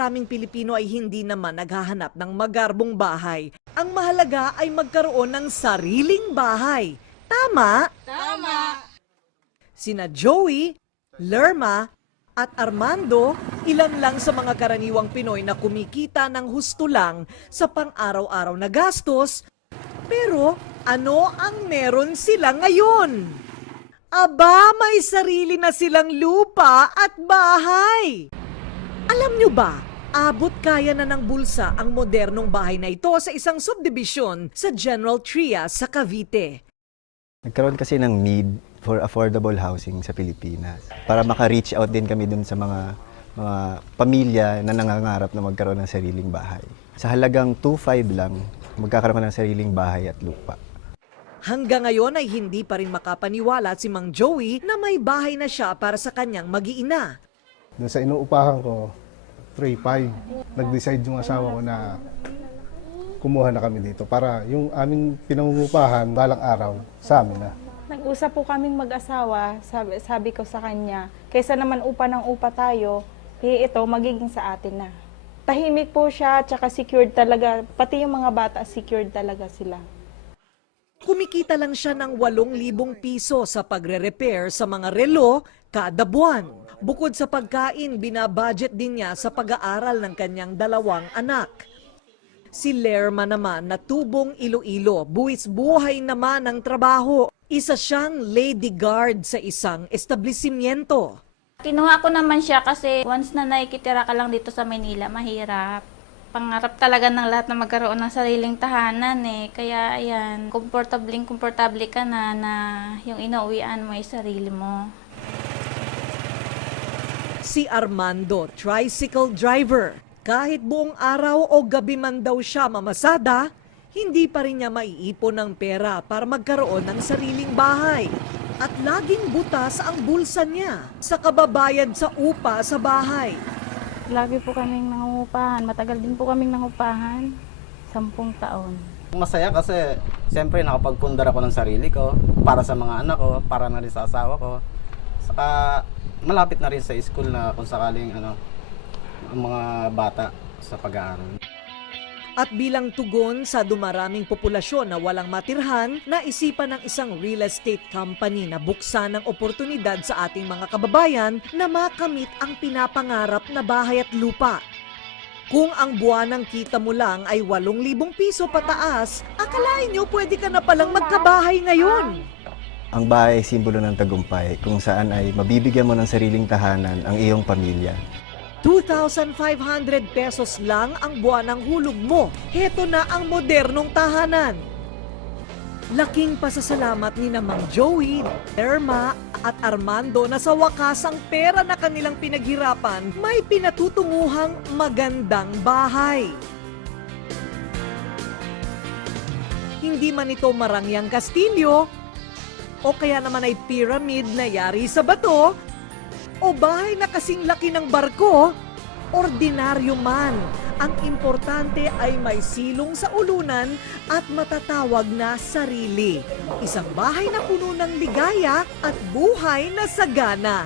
maraming Pilipino ay hindi naman naghahanap ng magarbong bahay. Ang mahalaga ay magkaroon ng sariling bahay. Tama? Tama! Sina Joey, Lerma, at Armando, ilan lang sa mga karaniwang Pinoy na kumikita ng husto lang sa pang-araw-araw na gastos. Pero ano ang meron sila ngayon? Aba, may sarili na silang lupa at bahay. Alam nyo ba, abot kaya na ng bulsa ang modernong bahay na ito sa isang subdivision sa General Trias sa Cavite. Nagkaroon kasi ng need for affordable housing sa Pilipinas para maka-reach out din kami dun sa mga pamilya na nangangarap na magkaroon ng sariling bahay. Sa halagang 2.5 lang, magkakaroon ka ng sariling bahay at lupa. Hanggang ngayon ay hindi pa rin makapaniwala si Mang Joey na may bahay na siya para sa kanyang mag-iina. Doon sa inuupahan ko, 3.5. Nag-decide yung asawa ko na kumuha na kami dito para yung aming pinangungupahan balang araw sa amin na. Nag-usap po kaming mag-asawa, sabi ko sa kanya, kaysa naman upa ng upa tayo, ito magiging sa atin na. Tahimik po siya, tsaka secured talaga, pati yung mga bata secured talaga sila. Kumikita lang siya ng 8,000 piso sa pagre-repair sa mga relo kada buwan. Bukod sa pagkain, binabudget din niya sa pag-aaral ng kanyang 2 anak. Si Lerma naman na tubong Iloilo, buwis buhay naman ang trabaho. Isa siyang lady guard sa isang establishmento. Kinuha ko naman siya kasi once na nakikitira ka lang dito sa Manila, mahirap. Pangarap talaga ng lahat na magkaroon ng sariling tahanan eh. Kaya ayan, komportable ka na yung inuwian mo ay sarili mo. Si Armando, tricycle driver. Kahit buong araw o gabi man daw siya mamasada, hindi pa rin niya maiipon ng pera para magkaroon ng sariling bahay. At laging butas ang bulsa niya sa kababayad sa upa sa bahay. Lagi po kaming nangungupahan, matagal din po kaming nangupahan, 10 taon. Masaya kasi siyempre nakapagpundar ako ng sarili ko para sa mga anak ko, para na rin sa asawa ko. Saka malapit na rin sa school na kung sakaling ang mga bata sa pag-aaral. At bilang tugon sa dumaraming populasyon na walang matirhan, naisipan ng isang real estate company na buksan ng oportunidad sa ating mga kababayan na makamit ang pinapangarap na bahay at lupa. Kung ang buwanang kita mo lang ay 8,000 piso pataas, akalain nyo pwede ka na palang magkabahay ngayon. Ang bahay ay simbolo ng tagumpay kung saan ay mabibigyan mo ng sariling tahanan ang iyong pamilya. 2,500 pesos lang ang buwanang hulog mo. Heto na ang modernong tahanan. Laking pasasalamat ni na Mang Joey, Lerma at Armando na sa wakas ang pera na kanilang pinaghirapan may pinatutunguhang magandang bahay. Hindi man ito marangyang kastilyo o kaya naman ay pyramid na yari sa bato, o bahay na kasing laki ng barko, ordinaryo man. Ang importante ay may silong sa ulunan at matatawag na sarili. Isang bahay na puno ng ligaya at buhay na sagana.